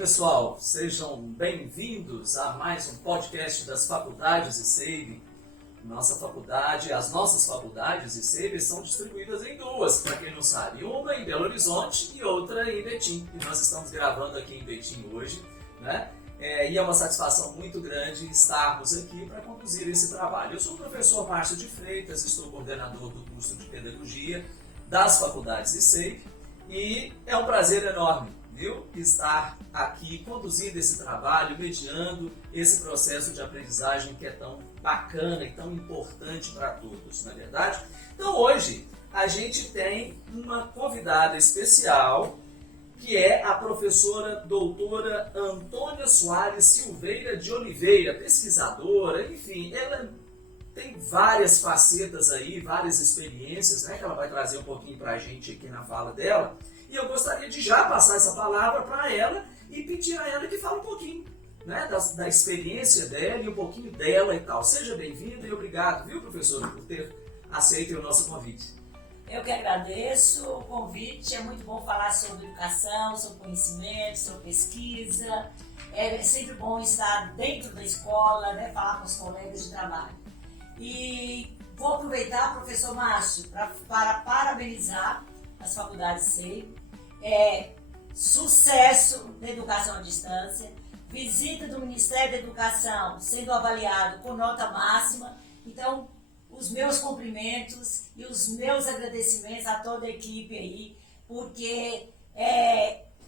pessoal? Sejam bem-vindos a mais um podcast das Faculdades ICEIB. As nossas faculdades ICEIB são distribuídas em duas, para quem não sabe. Uma em Belo Horizonte e outra em Betim. E nós estamos gravando aqui em Betim hoje, né? E é uma satisfação muito grande estarmos aqui para conduzir esse trabalho. Eu sou o professor Márcio de Freitas, estou coordenador do curso de Pedagogia das faculdades ICEIB e é um prazer enorme, viu, estar aqui conduzindo esse trabalho, mediando esse processo de aprendizagem que é tão bacana e tão importante para todos, não é verdade? Então hoje a gente tem uma convidada especial, que é a professora doutora Antônia Soares Silveira de Oliveira, pesquisadora, enfim, ela tem várias facetas aí, várias experiências, né, que ela vai trazer um pouquinho para a gente aqui na fala dela. E eu gostaria de já passar essa palavra para ela e pedir a ela que fale um pouquinho, né, da experiência dela e um pouquinho dela e tal. Seja bem-vinda e obrigado, viu, professora, por ter aceito o nosso convite. Eu que agradeço o convite, é muito bom falar sobre educação, sobre conhecimento, sobre pesquisa. É sempre bom estar dentro da escola, né, falar com os colegas de trabalho. E vou aproveitar, professor Márcio, para parabenizar as faculdades ICEIB. Sucesso na educação à distância, visita do Ministério da Educação sendo avaliado com nota máxima. Então, os meus cumprimentos e os meus agradecimentos a toda a equipe aí, porque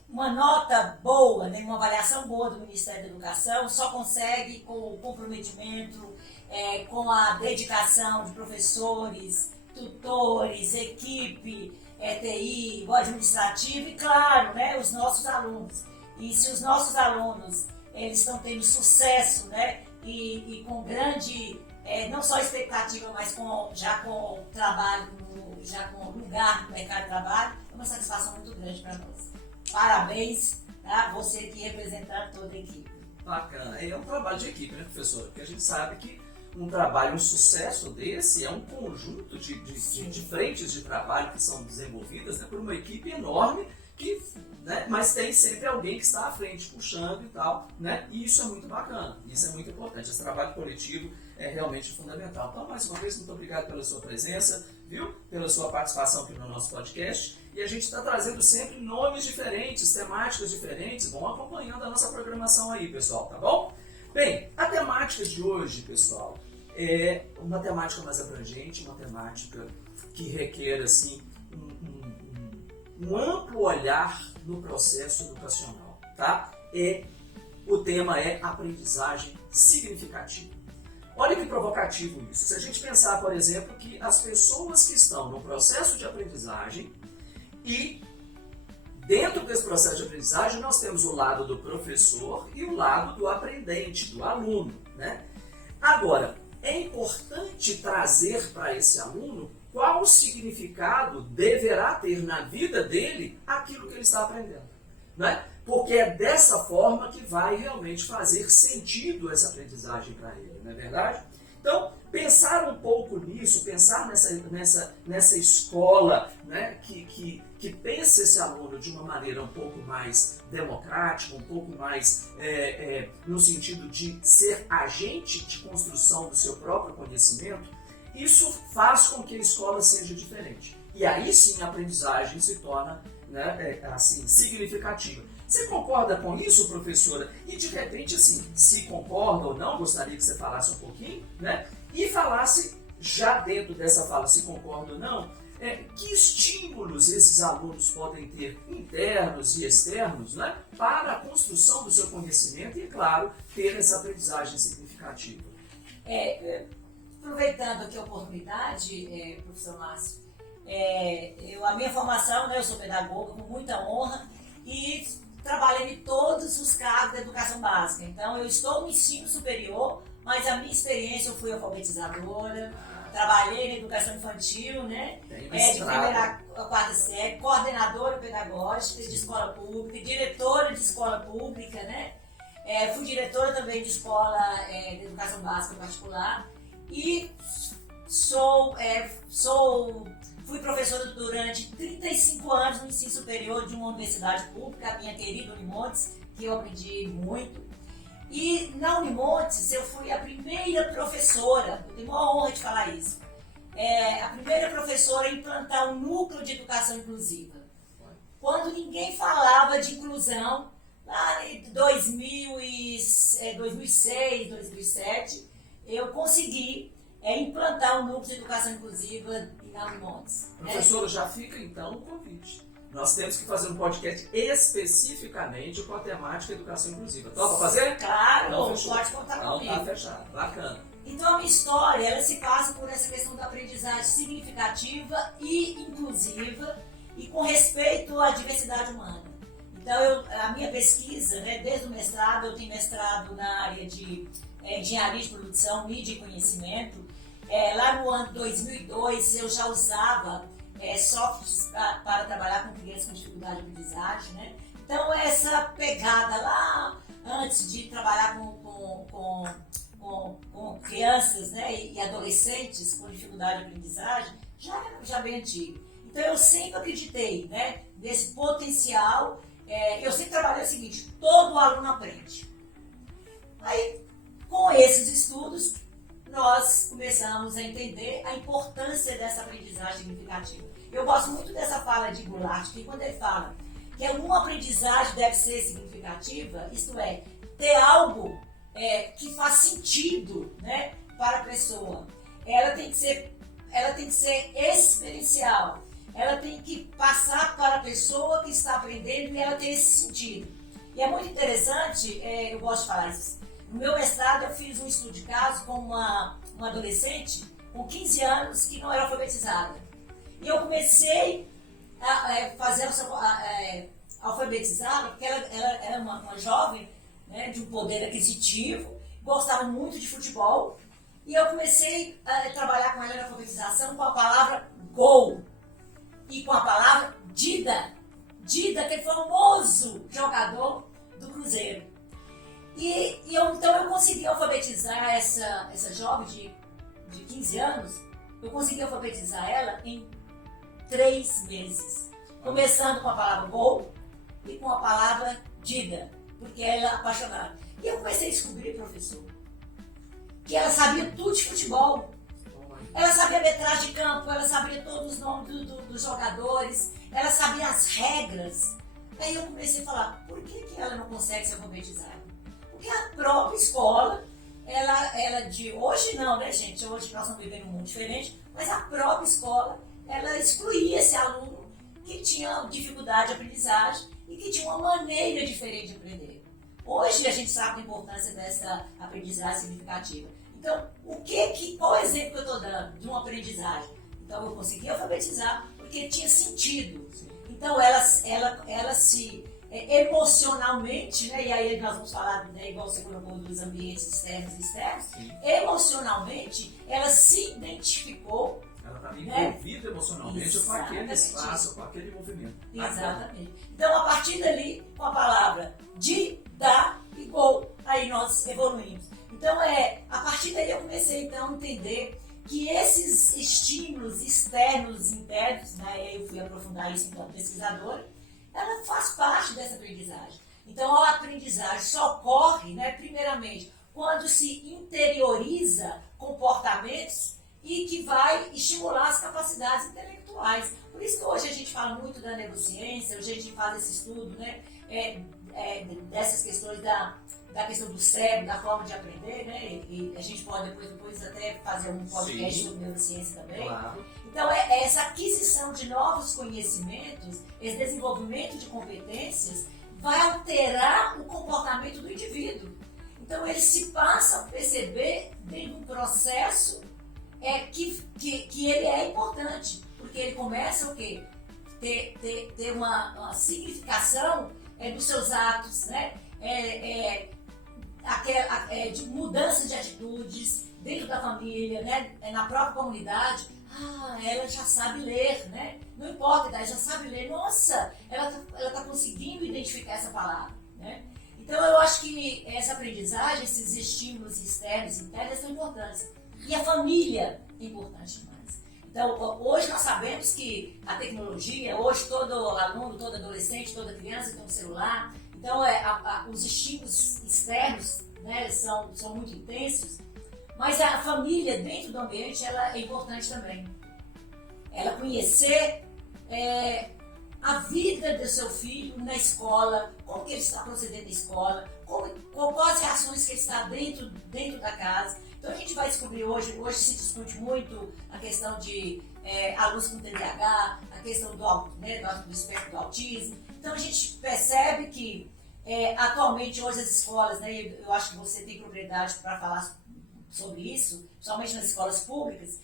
uma nota boa, né, uma avaliação boa do Ministério da Educação só consegue com o comprometimento, com a dedicação de professores, tutores, equipe, TI, o administrativo e, claro, né, os nossos alunos. E se os nossos alunos eles estão tendo sucesso, né, e com grande, não só expectativa, mas já com trabalho, já com lugar no mercado de trabalho, é uma satisfação muito grande para nós. Parabéns, tá? Você aqui representando toda a equipe. Bacana. É um trabalho de equipe, né, professora? Porque a gente sabe que um trabalho, um sucesso desse é um conjunto de frentes de trabalho que são desenvolvidas, né, por uma equipe enorme, né, mas tem sempre alguém que está à frente, puxando e tal, né? E isso é muito bacana, isso é muito importante. Esse trabalho coletivo é realmente fundamental. Então, mais uma vez, muito obrigado pela sua presença, viu? Pela sua participação aqui no nosso podcast. E a gente está trazendo sempre nomes diferentes, temáticas diferentes. Vão acompanhando a nossa programação aí, pessoal, tá bom? Bem, a temática de hoje, pessoal, é uma temática mais abrangente, uma temática que requer, assim, um amplo olhar no processo educacional, tá? O tema é aprendizagem significativa. Olha que provocativo isso. Se a gente pensar, por exemplo, que as pessoas que estão no processo de aprendizagem e dentro desse processo de aprendizagem nós temos o lado do professor e o lado do aprendente, do aluno, né? Agora, é importante trazer para esse aluno qual significado deverá ter na vida dele aquilo que ele está aprendendo, né? Porque é dessa forma que vai realmente fazer sentido essa aprendizagem para ele, não é verdade? Então, pensar um pouco nisso, pensar nessa escola, né, que pensa esse aluno de uma maneira um pouco mais democrática, um pouco mais no sentido de ser agente de construção do seu próprio conhecimento, isso faz com que a escola seja diferente. E aí sim a aprendizagem se torna, né, assim, significativa. Você concorda com isso, professora? E de repente, assim, se concorda ou não, gostaria que você falasse um pouquinho, né? E falasse, já dentro dessa fala, se concorda ou não, que estímulos esses alunos podem ter, internos e externos, né, para a construção do seu conhecimento e, claro, ter essa aprendizagem significativa. Aproveitando aqui a oportunidade, professor Márcio, a minha formação, né, eu sou pedagoga com muita honra e trabalhei em todos os cargos da educação básica. Então, eu estou no ensino superior, mas a minha experiência, eu fui alfabetizadora, trabalhei na educação infantil, né, de primeira a quarta série, coordenadora pedagógica de escola pública, diretora de escola pública, né, fui diretora também de escola de educação básica particular e fui professora durante 35 anos no ensino superior de uma universidade pública, a minha querida Unimontes, que eu aprendi muito. E na Unimontes eu fui a primeira professora, eu tenho uma honra de falar isso, a primeira professora a implantar um núcleo de educação inclusiva. Quando ninguém falava de inclusão, lá em 2006, 2007, eu consegui implantar um núcleo de educação inclusiva na Unimontes. Professora, já fica então o convite. Nós temos que fazer um podcast especificamente com a temática educação inclusiva. Topa fazer? Claro, Não, pode contar comigo. Tá fechado, bacana. Então a minha história, ela se passa por essa questão da aprendizagem significativa e inclusiva e com respeito à diversidade humana. Então a minha pesquisa, né, desde o mestrado, eu tenho mestrado na área de engenharia de produção, mídia e conhecimento. Lá no ano 2002 eu já usava softwares para trabalhar com crianças com dificuldade de aprendizagem, né? Então essa pegada lá, antes de trabalhar com crianças, né, e adolescentes com dificuldade de aprendizagem, já bem antiga. Então eu sempre acreditei, né, nesse potencial. Eu sempre trabalhei o seguinte: todo aluno aprende. Aí, com esses estudos, nós começamos a entender a importância dessa aprendizagem significativa. Eu gosto muito dessa fala de Goulart, que quando ele fala que alguma aprendizagem deve ser significativa, isto é, ter algo que faz sentido, né, para a pessoa. Ela tem que ser experiencial. Ela tem que passar para a pessoa que está aprendendo e ela ter esse sentido. E é muito interessante, eu gosto de falar isso. No meu mestrado, eu fiz um estudo de caso com uma adolescente com 15 anos que não era alfabetizada. E eu comecei a fazer alfabetizá-la, porque ela era uma jovem, né, de um poder aquisitivo, gostava muito de futebol. E eu comecei a trabalhar com ela na alfabetização com a palavra gol e com a palavra Dida. Dida, aquele famoso jogador do Cruzeiro. Então eu consegui alfabetizar essa jovem de 15 anos, eu consegui alfabetizar ela em 3 meses. Começando com a palavra gol e com a palavra Dida, porque ela é apaixonada. E eu comecei a descobrir, professor, que ela sabia tudo de futebol. Ela sabia a metragem de campo, ela sabia todos os nomes dos jogadores, ela sabia as regras. Aí eu comecei a falar, por que ela não consegue se alfabetizar? Porque a própria escola, ela de hoje não, né, gente? Hoje nós estamos vivendo um mundo diferente, mas a própria escola, ela excluía esse aluno que tinha dificuldade de aprendizagem e que tinha uma maneira diferente de aprender. Hoje a gente sabe a importância dessa aprendizagem significativa. Então, qual é o exemplo que eu estou dando de uma aprendizagem? Então, eu consegui alfabetizar porque tinha sentido. Então, ela se emocionalmente, né, e aí nós vamos falar, né, igual você colocou, dos ambientes externos e externos, emocionalmente, ela se identificou. Ela está envolvida emocionalmente com aquele espaço, com aquele movimento. Exatamente. Então, a partir dali, com a palavra de, da e gol, aí nós evoluímos. Então, a partir daí eu comecei então a entender que esses estímulos externos e internos, né, eu fui aprofundar isso enquanto pesquisadora, ela faz parte dessa aprendizagem. Então, a aprendizagem só ocorre, né, primeiramente, quando se interioriza comportamentos e que vai estimular as capacidades intelectuais. Por isso que hoje a gente fala muito da neurociência, hoje a gente faz esse estudo, né, dessas questões da questão do cérebro, da forma de aprender, né, e a gente pode depois até fazer um podcast sobre neurociência também. Claro. Então, essa aquisição de novos conhecimentos, esse desenvolvimento de competências, vai alterar o comportamento do indivíduo. Então, ele se passa a perceber dentro de um processo que ele é importante, porque ele começa o quê? Ter uma significação dos seus atos, né? De mudança de atitudes dentro da família, né? Na própria comunidade. Ela já sabe ler, né? Não importa, ela já sabe ler. Nossa, ela tá conseguindo identificar essa palavra, né? Então, eu acho que essa aprendizagem, esses estímulos externos e internos são importantes. E a família é importante demais. Então, hoje nós sabemos que a tecnologia, hoje todo aluno, todo adolescente, toda criança tem um celular. Então, os estímulos externos, né, são muito intensos, mas a família dentro do ambiente ela é importante também. Ela conhecer a vida do seu filho na escola, como que ele está procedendo na escola, quais ações que ele está dentro da casa. Então a gente vai descobrir hoje se discute muito a questão de alunos com TDAH, a questão do espectro do autismo. Então a gente percebe que atualmente hoje as escolas, né, eu acho que você tem propriedade para falar sobre isso, principalmente nas escolas públicas,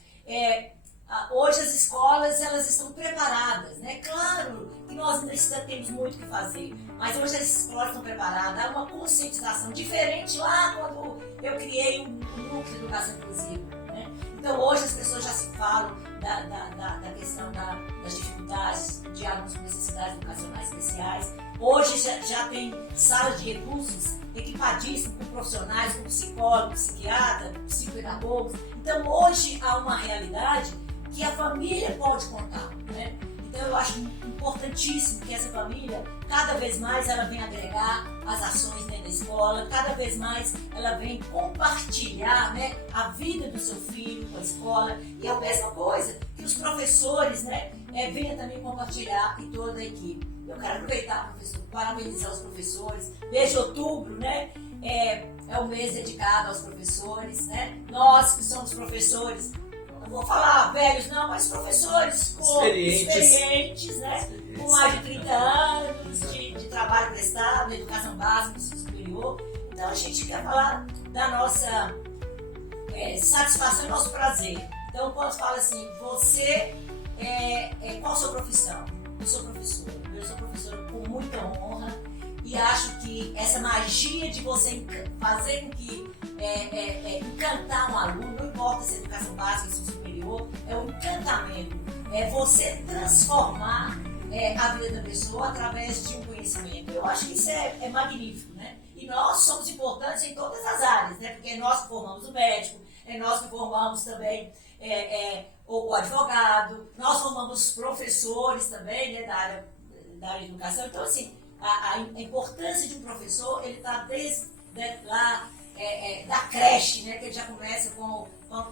hoje as escolas elas estão preparadas, né? Claro que nós ainda temos muito o que fazer, mas hoje as escolas estão preparadas, há uma conscientização diferente lá quando eu criei um núcleo de educação inclusiva, né? Então hoje as pessoas já se falam da questão das dificuldades de alunos com necessidades educacionais especiais. Hoje já tem salas de recursos equipadíssimas com profissionais, com psicólogos, psiquiatras, psicopedagogos. Então hoje há uma realidade que a família pode contar, né? Então eu acho importantíssimo que essa família, cada vez mais ela vem agregar as ações dentro da escola, cada vez mais ela vem compartilhar, né, a vida do seu filho com a escola, e a mesma coisa que os professores, né, venham também compartilhar e toda a equipe. Eu quero aproveitar, professor, parabenizar os professores. Mês de outubro, né, é o mês dedicado aos professores, né? Nós que somos professores, não vou falar velhos não, mas professores experientes, né? Com mais de 30 anos de trabalho prestado, educação básica, superior. Então a gente quer falar da nossa satisfação e nosso prazer. Então quando fala assim, você, qual a sua profissão? Eu sou professora com muita honra e acho que essa magia de você fazer com que encantar um aluno, não importa se é educação básica, se é superior, é um encantamento, é você transformar a vida da pessoa através de um conhecimento. Eu acho que isso é magnífico, né? E nós somos importantes em todas as áreas, né? Porque nós que formamos o médico, nós que formamos também o advogado, nós formamos professores também, né, da área de educação. Então, assim, a importância de um professor, ele está desde lá da creche, né, que ele já começa com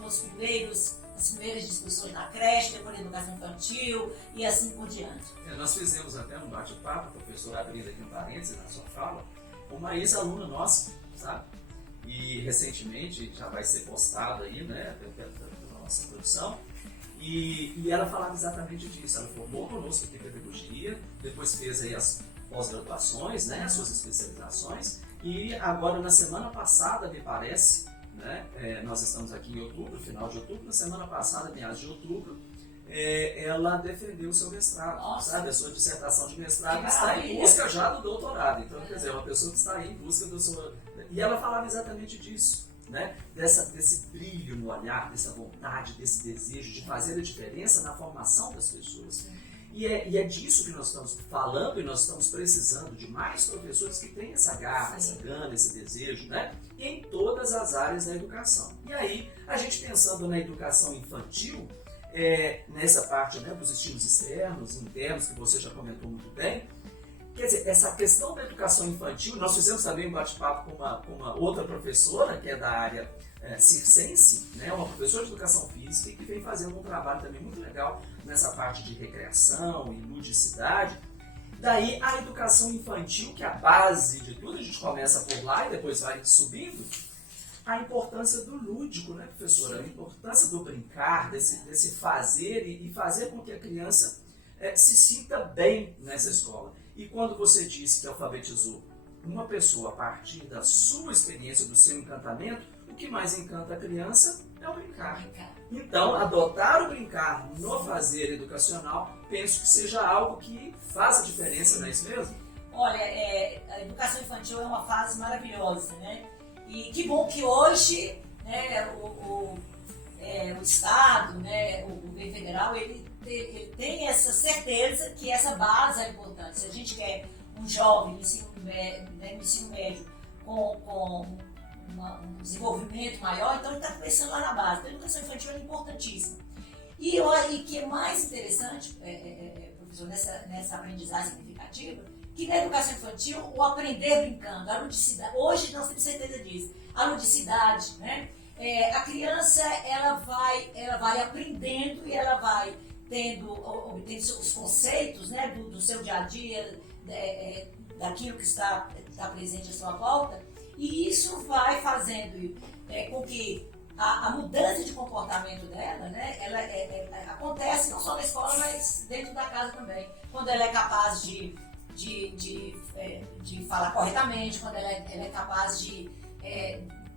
as primeiras discussões na creche, depois na educação infantil e assim por diante. Nós fizemos até um bate-papo, professor, abrindo aqui um parênteses na sua fala, uma ex-aluna nossa, sabe? E recentemente já vai ser postado aí, né, pela nossa produção. E ela falava exatamente disso. Ela formou conosco aqui em pedagogia, depois fez aí as pós-graduações, né, as suas especializações, e agora na semana passada, me parece, né, nós estamos aqui em outubro, final de outubro, na semana passada, meados de outubro, ela defendeu o seu mestrado, sabe? A sua dissertação de mestrado está em busca já do doutorado. Então, quer dizer, é uma pessoa que está aí em busca do seu... E ela falava exatamente disso, né? Desse brilho no olhar, dessa vontade, desse desejo de fazer a diferença na formação das pessoas. E é disso que nós estamos falando, e nós estamos precisando de mais professores que tenham essa garra, essa gana, esse desejo, né? E em todas as áreas da educação. E aí, a gente pensando na educação infantil, nessa parte, né, dos estímulos externos, internos, que você já comentou muito bem, quer dizer, essa questão da educação infantil, nós fizemos também um bate-papo com uma outra professora, que é da área circense, né, uma professora de educação física, que vem fazendo um trabalho também muito legal nessa parte de recreação e ludicidade. Daí a educação infantil, que é a base de tudo, a gente começa por lá e depois vai subindo, a importância do lúdico, né, professora? A importância do brincar, desse fazer e fazer com que a criança se sinta bem nessa escola. E quando você disse que alfabetizou uma pessoa a partir da sua experiência, do seu encantamento, o que mais encanta a criança é o brincar. Então, adotar o brincar no fazer educacional, penso que seja algo que faça diferença, não é isso mesmo? Olha, a educação infantil é uma fase maravilhosa, né? E que bom que hoje, né, o Estado, né, o governo federal, ele tem essa certeza que essa base é importante. Se a gente quer um jovem no ensino médio com um desenvolvimento maior, então ele está começando lá na base. Então, a educação infantil é importantíssima. E que é mais interessante, professor, nessa aprendizagem significativa, que na educação infantil o aprender brincando, a ludicidade, hoje nós temos certeza disso, a ludicidade, né? A criança ela vai aprendendo e ela vai obtendo os conceitos, né, do seu dia a dia, daquilo que está presente à sua volta, e isso vai fazendo com que a mudança de comportamento dela, né, ela acontece não só na escola, mas dentro da casa também. Quando ela é capaz de falar corretamente, quando ela é capaz de,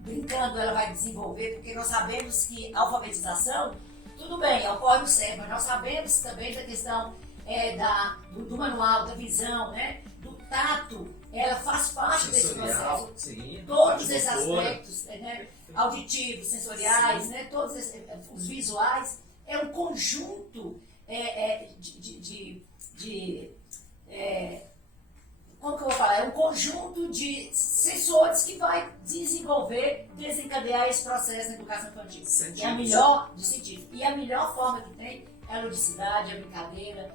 brincando, ela vai desenvolver, porque nós sabemos que a alfabetização, tudo bem, ocorre no cérebro, mas nós sabemos também da questão do manual, da visão, né, do tato, ela faz parte desse processo. Sim, todos esses aspectos, né, auditivos, sensoriais, né, todos os visuais, é um conjunto como que eu vou falar? É um conjunto de sensores que vai desencadear esse processo na educação infantil. E a melhor de sentido. E a melhor forma que tem é a ludicidade, a brincadeira,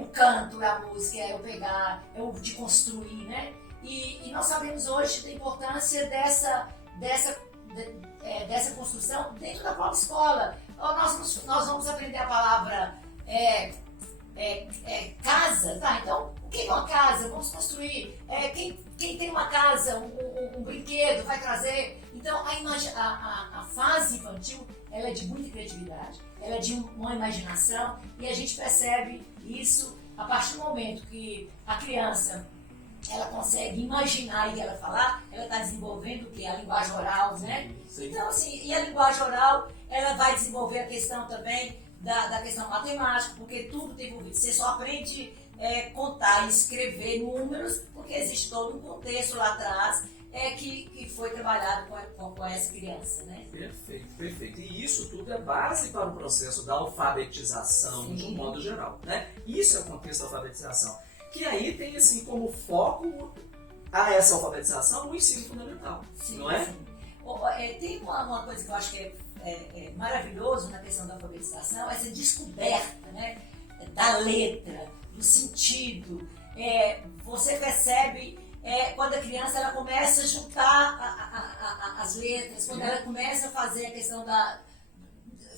o canto, a música, o pegar, o de construir, né? E nós sabemos hoje da importância dessa construção dentro da própria escola. Nós vamos aprender a palavra casa, tá? Então, o que é uma casa? Vamos construir. Quem tem uma casa, um brinquedo, vai trazer. Então, a fase infantil, ela é de muita criatividade, ela é de uma imaginação, e a gente percebe isso a partir do momento que a criança ela consegue imaginar e ela falar, ela está desenvolvendo o que? A linguagem oral, né? Sim. Então, assim, e a linguagem oral, ela vai desenvolver a questão também da questão matemática, porque tudo tem envolvido. Você só aprende contar e escrever números, porque existe todo um contexto lá atrás que foi trabalhado com essa criança, né? Perfeito, perfeito. E isso tudo é base para o processo da alfabetização, Sim. de um modo geral, né? Isso é o contexto da alfabetização. Que aí tem, assim, como foco a essa alfabetização o ensino fundamental, Sim, não é? sim. Tem uma coisa que eu acho que é maravilhoso na questão da alfabetização, essa descoberta, né, da letra, do sentido. Você percebe quando a criança ela começa a juntar as letras, quando ela começa a fazer a questão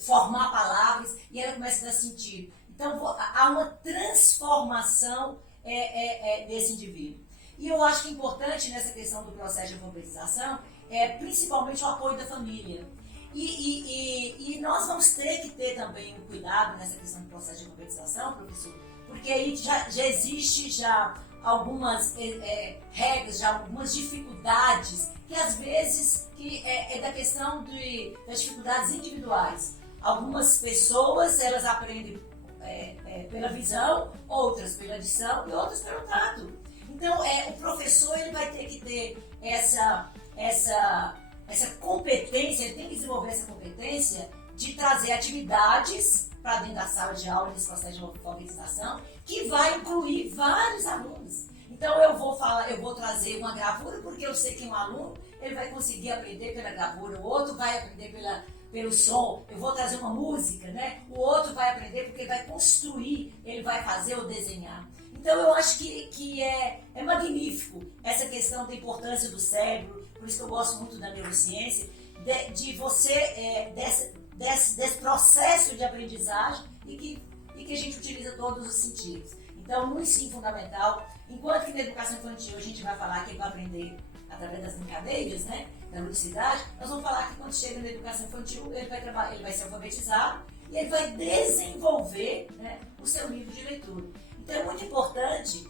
formar palavras e ela começa a dar sentido. Então há uma transformação desse indivíduo. E eu acho que é importante nessa questão do processo de alfabetização principalmente o apoio da família. E nós vamos ter que ter também um cuidado nessa questão do processo de alfabetização, professor, porque aí já existe algumas regras, já algumas dificuldades, que às vezes da questão das dificuldades individuais. Algumas pessoas, elas aprendem pela visão, outras pela audição e outras pelo tato. Então, o professor ele vai ter que ter essa competência, ele tem que desenvolver essa competência de trazer atividades para dentro da sala de aula, nesse processo de alfabetização, que vai incluir vários alunos. Então, eu vou trazer uma gravura, porque eu sei que um aluno ele vai conseguir aprender pela gravura, o outro vai aprender pelo som, eu vou trazer uma música, né? O outro vai aprender porque ele vai construir, ele vai fazer ou desenhar. Então, eu acho que é magnífico essa questão da importância do cérebro, por isso que eu gosto muito da neurociência, de você, desse processo de aprendizagem e que a gente utiliza todos os sentidos. Então, no ensino fundamental, enquanto que na educação infantil a gente vai falar que ele vai aprender através das brincadeiras, né, da ludicidade, nós vamos falar que quando chega na educação infantil ele vai ser alfabetizado e ele vai desenvolver, né, o seu nível de leitura. Então, é muito importante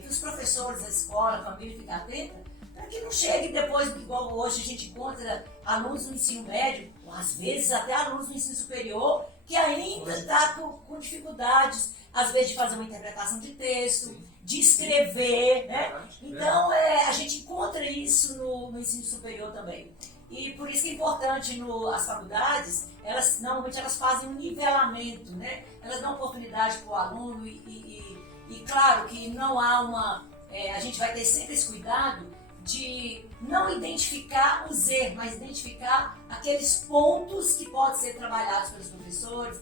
que os professores da escola, a família, fiquem atentos, para que não chegue depois, igual hoje a gente encontra alunos no ensino médio, ou às vezes até alunos no ensino superior, que ainda está com dificuldades, às vezes de fazer uma interpretação de texto, de escrever, né? Então, a gente encontra isso no ensino superior também. E por isso que é importante as faculdades, normalmente elas fazem um nivelamento, né? Elas dão oportunidade para o aluno e claro que não há a gente vai ter sempre esse cuidado de não identificar os erros, mas identificar aqueles pontos que podem ser trabalhados pelos professores,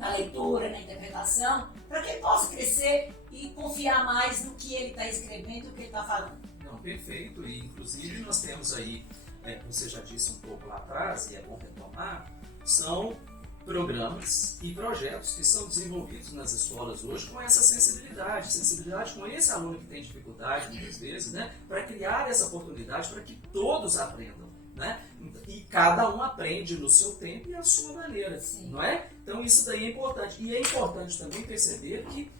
na leitura, na interpretação, para que ele possa crescer e confiar mais no que ele está escrevendo, no que ele está falando. Não, perfeito. E inclusive nós temos aí, você já disse um pouco lá atrás, e é bom retomar, são programas e projetos que são desenvolvidos nas escolas hoje com essa sensibilidade com esse aluno que tem dificuldade muitas vezes, né, para criar essa oportunidade para que todos aprendam, né, e cada um aprende no seu tempo e à sua maneira, Sim. não é? Então isso daí é importante. E é importante também perceber que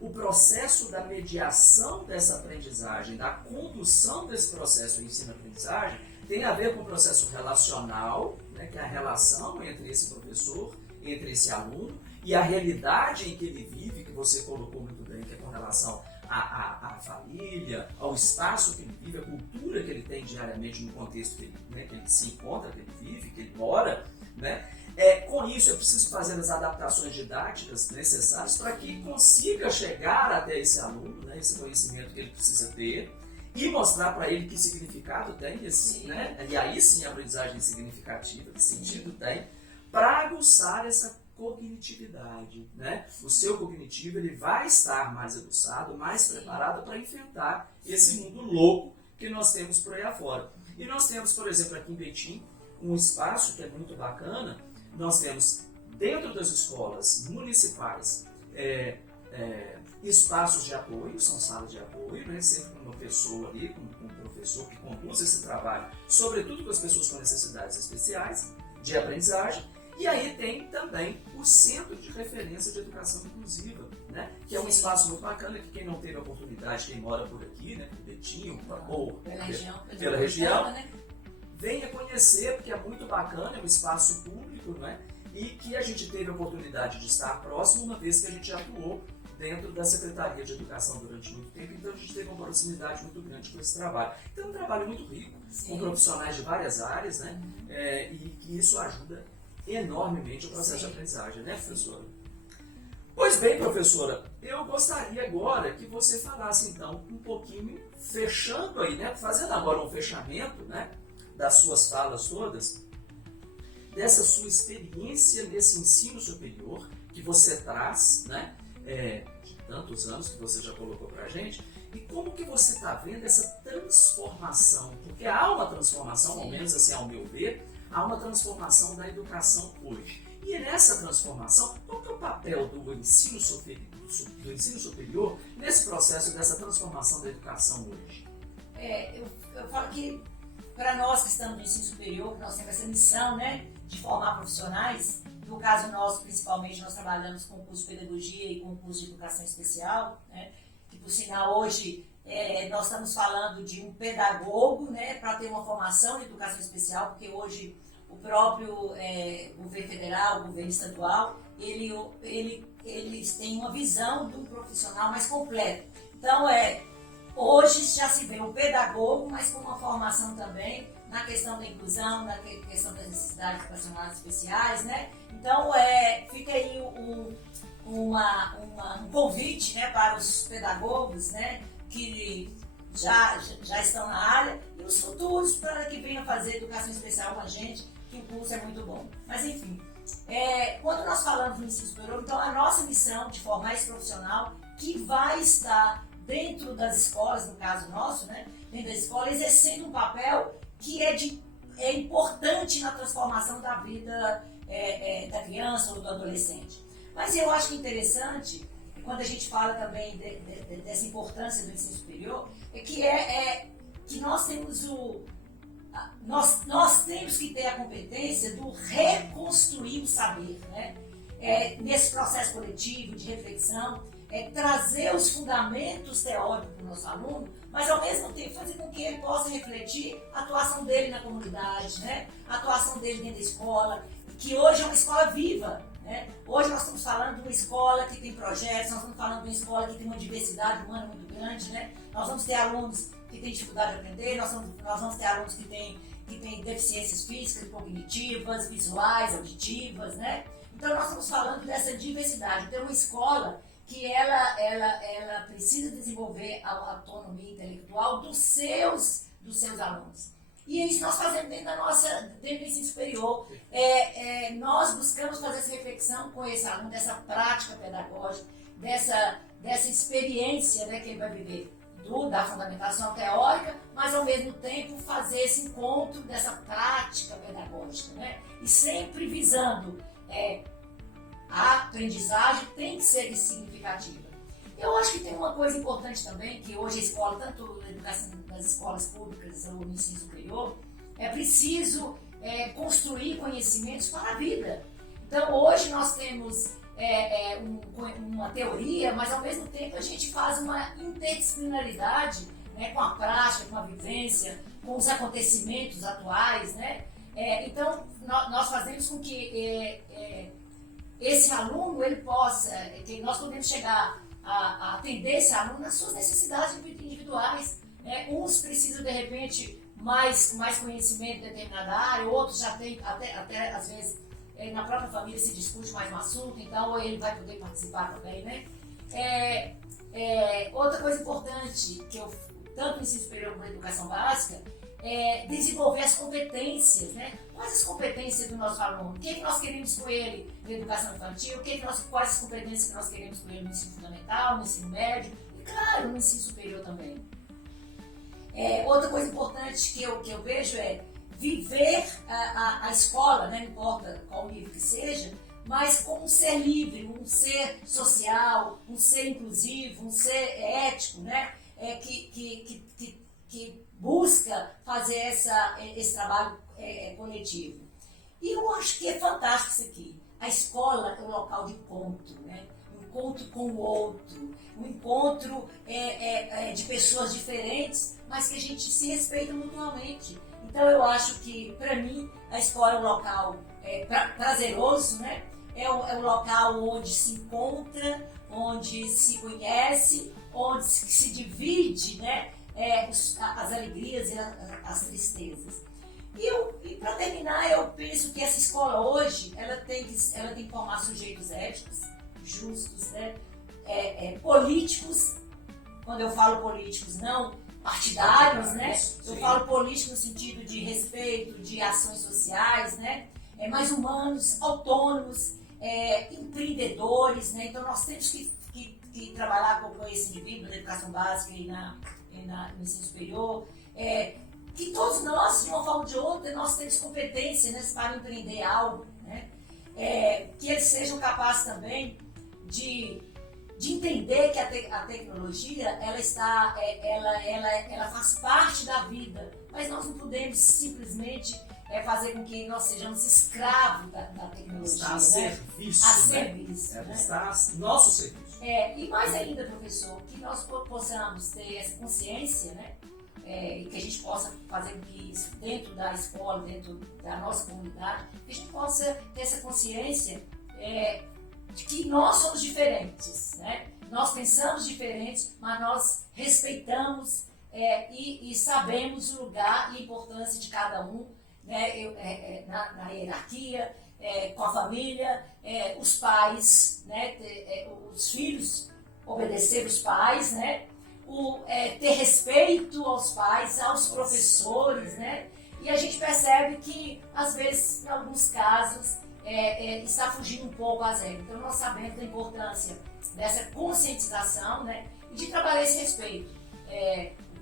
o processo da mediação dessa aprendizagem, da condução desse processo de ensino-aprendizagem, tem a ver com o processo relacional, né, que é a relação entre esse professor, entre esse aluno, e a realidade em que ele vive, que você colocou muito bem, que é com relação à família, ao espaço que ele vive, a cultura que ele tem diariamente no contexto que ele se encontra, que ele vive, que ele mora, né? Com isso, é preciso fazer as adaptações didáticas necessárias para que consiga chegar até esse aluno, né, esse conhecimento que ele precisa ter, e mostrar para ele que significado tem esse, né? E aí sim a aprendizagem significativa, que sentido tem, para aguçar essa cognitividade, né? O seu cognitivo ele vai estar mais aguçado, mais preparado para enfrentar esse mundo louco que nós temos por aí afora. E nós temos, por exemplo, aqui em Betim, um espaço que é muito bacana. Nós temos dentro das escolas municipais espaços de apoio, são salas de apoio, né? Sempre com uma pessoa ali, com um professor que conduz esse trabalho, sobretudo com as pessoas com necessidades especiais de aprendizagem. E aí tem também o Centro de Referência de Educação Inclusiva, né? Que é um espaço muito bacana, que quem não teve a oportunidade, quem mora por aqui, né, por Betim ou pela região, né? Venha conhecer, porque é muito bacana, é um espaço público, né? E que a gente teve a oportunidade de estar próximo, uma vez que a gente atuou dentro da Secretaria de Educação durante muito tempo, então a gente teve uma proximidade muito grande com esse trabalho. Então é um trabalho muito rico, com profissionais de várias áreas, né? E que isso ajuda enormemente o processo de aprendizagem, né, professora? Pois bem, professora, eu gostaria agora que você falasse, então, um pouquinho, fechando aí, né, fazendo agora um fechamento, né, das suas falas todas, dessa sua experiência nesse ensino superior que você traz, né, de tantos anos que você já colocou para a gente, e como que você está vendo essa transformação, porque há uma transformação, ao menos assim, ao meu ver, há uma transformação da educação hoje. E nessa transformação, qual é o papel do ensino superior nesse processo dessa transformação da educação hoje? Eu falo que para nós que estamos no ensino superior, que nós temos essa missão, né, de formar profissionais, no caso nosso, principalmente, nós trabalhamos com o curso de pedagogia e com o curso de educação especial, né, que por sinal hoje nós estamos falando de um pedagogo, né, para ter uma formação em educação especial, porque hoje o próprio governo federal, o governo estadual, eles têm uma visão do profissional mais completa. Então, hoje já se vê o pedagogo, mas com uma formação também na questão da inclusão, na questão das necessidades educacionais especiais, né? Então, fica aí um convite, né, para os pedagogos, né, que já estão na área, e os futuros para que venham fazer educação especial com a gente, que o curso é muito bom. Mas, enfim, quando nós falamos no ensino superior, então a nossa missão de formar esse profissional que vai estar dentro das escolas, no caso nosso, né, dentro da escola, exercendo um papel que é importante na transformação da vida da criança ou do adolescente. Mas eu acho que interessante, quando a gente fala também dessa importância do ensino superior, que nós temos nós temos que ter a competência do reconstruir o saber, né? Nesse processo coletivo de reflexão, trazer os fundamentos teóricos para o nosso aluno, mas ao mesmo tempo fazer com que ele possa refletir a atuação dele na comunidade, né? A atuação dele dentro da escola, que hoje é uma escola viva, né? Hoje nós estamos falando de uma escola que tem projetos, nós estamos falando de uma escola que tem uma diversidade humana muito grande, né? Nós vamos ter alunos que têm dificuldade de aprender, nós vamos ter alunos que têm deficiências físicas, cognitivas, visuais, auditivas, né? Então nós estamos falando dessa diversidade. Então uma escola que ela precisa desenvolver a autonomia intelectual dos seus alunos. E é isso que nós fazemos dentro do ensino superior. Nós buscamos fazer essa reflexão com esse aluno, dessa prática pedagógica, dessa experiência, né, que ele vai viver da fundamentação teórica, mas ao mesmo tempo fazer esse encontro dessa prática pedagógica, né? E sempre visando a aprendizagem tem que ser significativa. Eu acho que tem uma coisa importante também, que hoje a escola, tanto na educação das escolas públicas ou no ensino superior, é preciso construir conhecimentos para a vida. Então hoje nós temos uma teoria, mas ao mesmo tempo a gente faz uma interdisciplinaridade, né, com a prática, com a vivência, com os acontecimentos atuais, né? Então nós fazemos com que esse aluno ele possa, que nós podemos chegar a atender esse aluno nas suas necessidades individuais, né? Uns precisam de repente mais conhecimento em determinada área, outros já têm até às vezes na própria família se discute mais um assunto, então ele vai poder participar também, né? Outra coisa importante que eu, tanto no ensino superior como na educação básica, é desenvolver as competências, né? Quais as competências do nosso aluno? O que nós queremos com ele na educação infantil? Quais as competências que nós queremos com ele no ensino fundamental, no ensino médio e, claro, no ensino superior também. Outra coisa importante que eu vejo é viver a escola, né, não importa qual nível que seja, mas como um ser livre, um ser social, um ser inclusivo, um ser ético, né, que busca fazer esse trabalho coletivo. E eu acho que é fantástico isso aqui. A escola é um local de encontro, né? Um encontro com o outro, um encontro de pessoas diferentes, mas que a gente se respeita mutuamente. Então eu acho que, para mim, a escola é um local prazeroso, né? É um local onde se encontra, onde se conhece, onde se divide, né? As alegrias e as tristezas. E para terminar, eu penso que essa escola hoje, ela tem que formar sujeitos éticos, justos, né? Políticos. Quando eu falo políticos, não partidários, né? Eu falo políticos no sentido de respeito, de ações sociais, né? Mais humanos, autônomos, empreendedores, né? Então nós temos que trabalhar com esse indivíduo na educação básica e no ensino superior. Que todos nós, de uma forma ou de outra, nós temos competência, né, para empreender algo, né? Que eles sejam capazes também de entender que a tecnologia ela faz parte da vida, mas nós não podemos simplesmente fazer com que nós sejamos escravos da tecnologia. Está a serviço, a né? serviço, né? Está a nosso serviço. E mais ainda, professor, que nós possamos ter essa consciência, né? E que a gente possa fazer com que isso dentro da escola, dentro da nossa comunidade, que a gente possa ter essa consciência de que nós somos diferentes, né? Nós pensamos diferentes, mas nós respeitamos e sabemos o lugar e a importância de cada um, né? Na hierarquia, com a família, os pais, né? Os filhos obedecer os pais, né? Ter respeito aos pais, aos professores, né? E a gente percebe que, às vezes, em alguns casos, está fugindo um pouco às regras. Então, nós sabemos da importância dessa conscientização, né? E de trabalhar esse respeito.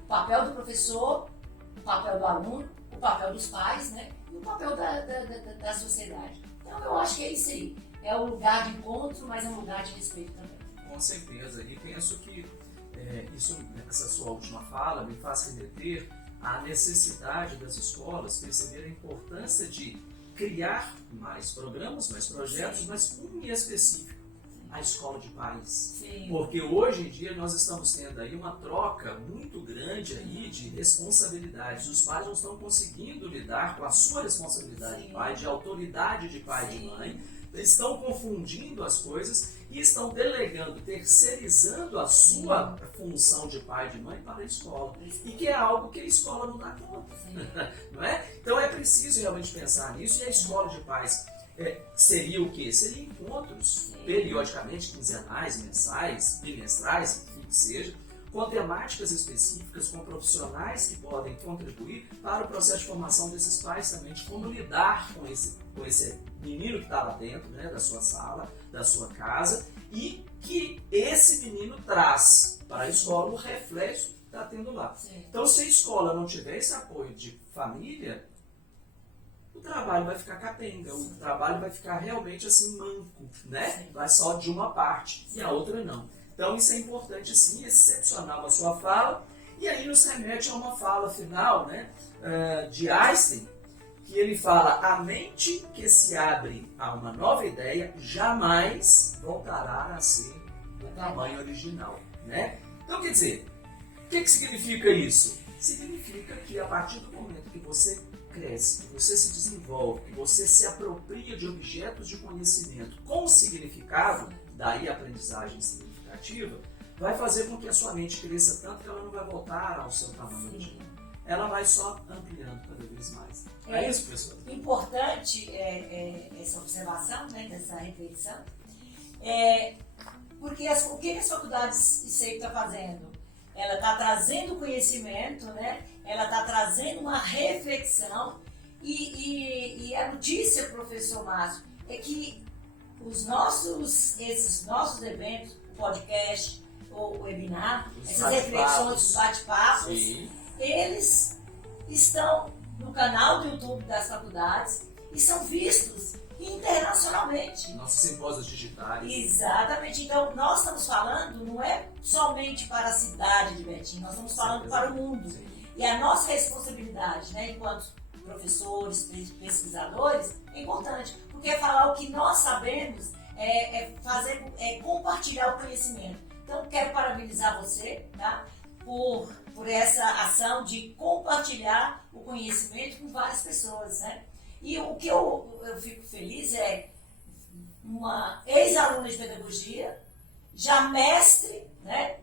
O papel do professor, o papel do aluno, o papel dos pais, né? E o papel da sociedade. Então, eu acho que é isso aí. É um lugar de encontro, mas é um lugar de respeito também. Com certeza. E penso que essa sua última fala me faz remeter à necessidade das escolas perceber a importância de criar mais programas, mais projetos, mas um em específico, a escola de pais. Sim. Porque hoje em dia nós estamos tendo aí uma troca muito grande aí de responsabilidades. Os pais não estão conseguindo lidar com a sua responsabilidade de pai, de autoridade de pai e de mãe. Eles estão confundindo as coisas e estão delegando, terceirizando a sua função de pai e de mãe para a escola. E que é algo que a escola não dá conta. Não é? Então é preciso realmente pensar nisso. E a escola de pais seria o quê? Seria encontros periodicamente, quinzenais, mensais, bimestrais, enfim que seja, com temáticas específicas, com profissionais que podem contribuir para o processo de formação desses pais também, de como lidar com esse menino que está lá dentro, né, da sua sala, da sua casa, e que esse menino traz para a escola o reflexo que está tendo lá. Sim. Então, se a escola não tiver esse apoio de família, o trabalho vai ficar capenga, o trabalho vai ficar realmente assim manco, né? Sim. Vai só de uma parte e a outra não. Então isso é importante sim, excepcional a sua fala. E aí nos remete a uma fala final, né, de Einstein, que ele fala: a mente que se abre a uma nova ideia jamais voltará a ser do tamanho original, né? Então quer dizer, o que significa isso? Significa que a partir do momento que você cresce, que você se desenvolve, que você se apropria de objetos de conhecimento com significado, daí a aprendizagem significativa, vai fazer com que a sua mente cresça tanto que ela não vai voltar ao seu tamanho original. Ela vai só ampliando cada vez mais. É isso, professor? Importante essa observação, né, dessa reflexão, porque o que as faculdades ICEIP está fazendo? Ela está trazendo conhecimento, né? Ela está trazendo uma reflexão e a notícia, professor Márcio, é que esses nossos eventos, o podcast, o webinar, essas reflexões, os bate-papos, eles estão no canal do YouTube das faculdades e são vistos internacionalmente. Nossos simpósios digitais. Exatamente. Então, nós estamos falando, não é somente para a cidade de Betim, nós estamos falando para o mundo. Sim. E a nossa responsabilidade, né, enquanto professores, pesquisadores, é importante, porque falar o que nós sabemos é compartilhar o conhecimento. Então, quero parabenizar você, tá, por essa ação de compartilhar o conhecimento com várias pessoas, né? E o que eu fico feliz é uma ex-aluna de pedagogia, já mestre, né,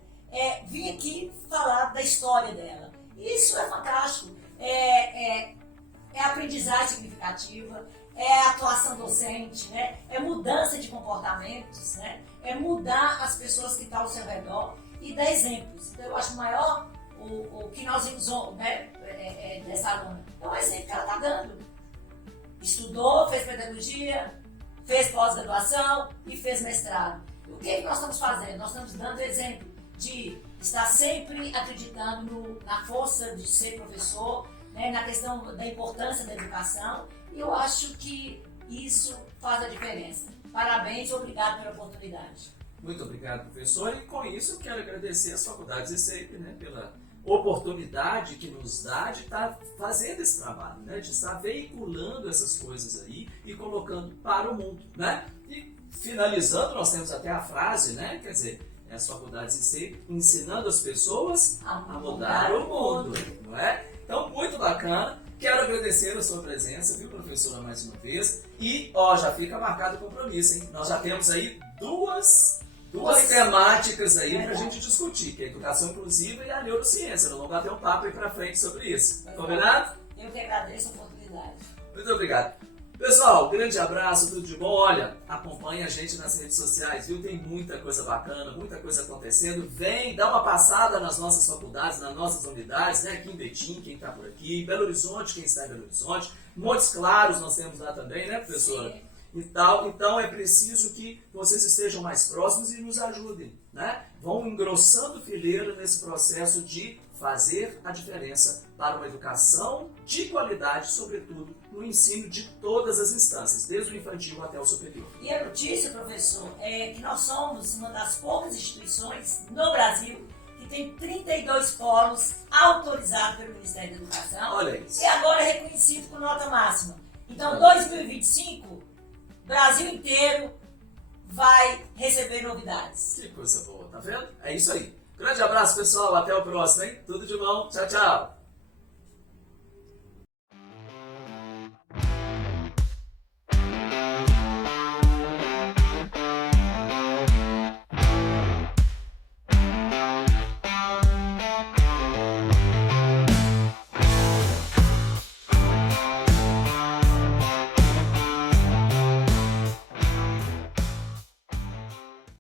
vir aqui falar da história dela. Isso é fantástico. É aprendizagem significativa, é atuação docente, né, é mudança de comportamentos, né, é mudar as pessoas que estão ao seu redor e dar exemplos. Então, eu acho maior o que nós vimos, né, dessa aluna. É um exemplo que ela está dando. Estudou, fez pedagogia, fez pós-graduação e fez mestrado. O que nós estamos fazendo? Nós estamos dando exemplo de estar sempre acreditando na força de ser professor, né, na questão da importância da educação, e eu acho que isso faz a diferença. Parabéns e obrigado pela oportunidade. Muito obrigado, professor. E com isso eu quero agradecer às faculdades ICEIP, né, pela oportunidade que nos dá de estar fazendo esse trabalho, né, de estar veiculando essas coisas aí e colocando para o mundo, né? E finalizando, nós temos até a frase, né, quer dizer, as faculdades ICEIP ensinando as pessoas a mudar o mundo, não é? Então, muito bacana. Quero agradecer a sua presença, viu, professora, mais uma vez. E, já fica marcado o compromisso, hein? Nós já temos aí duas temáticas aí pra gente discutir, que é a educação inclusiva e a neurociência. Nós vamos bater um papo aí pra frente sobre isso. Combinado? Eu que agradeço a oportunidade. Muito obrigado. Pessoal, grande abraço, tudo de bom. Olha, acompanha a gente nas redes sociais, viu? Tem muita coisa bacana, muita coisa acontecendo. Vem, dá uma passada nas nossas faculdades, nas nossas unidades, né? Aqui em Betim, quem está por aqui, Belo Horizonte, quem está em Belo Horizonte, Montes Claros nós temos lá também, né, professora? Sim. Então é preciso que vocês estejam mais próximos e nos ajudem, né? Vão engrossando fileira nesse processo de fazer a diferença para uma educação de qualidade, sobretudo no ensino de todas as instâncias, desde o infantil até o superior. E a notícia, professor, é que nós somos uma das poucas instituições no Brasil que tem 32 polos autorizados pelo Ministério da Educação. Olha isso. E agora é reconhecido com nota máxima. Então, 2025, Brasil inteiro vai receber novidades. Que coisa boa, tá vendo? É isso aí. Grande abraço, pessoal. Até o próximo, hein? Tudo de bom. Tchau, tchau.